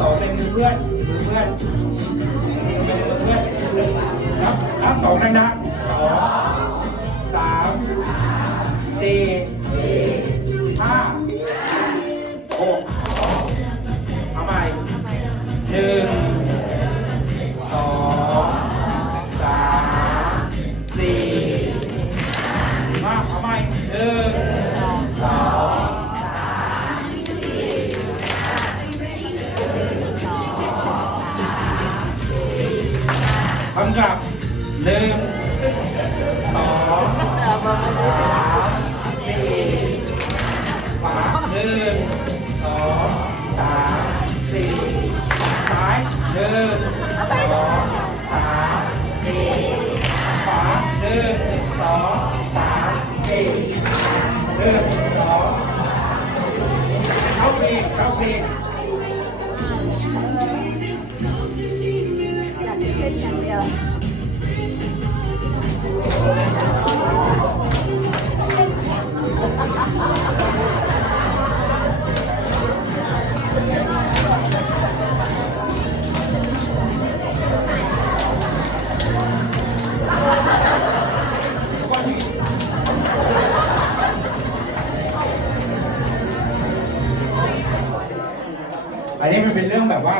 สองเป็นมือเพื่อนมือเพื่อนเป็นมือเพื่อนนับนับสองดังๆสองสามสี่ห้าหกเอาใหม่หนึ่งสองสามสี่มาเอาใหม่หนึ่ง Bấm gặp lên. Đó. Lên. Đó. Tá Sì Trái lên. Đó. Tá Sì Khóa. Lên. Đó. Tá Sì lên. Đó. Khóc đi, khóc đi. เล่นอย่างเดียว อันนี้มันเป็นเรื่องแบบว่า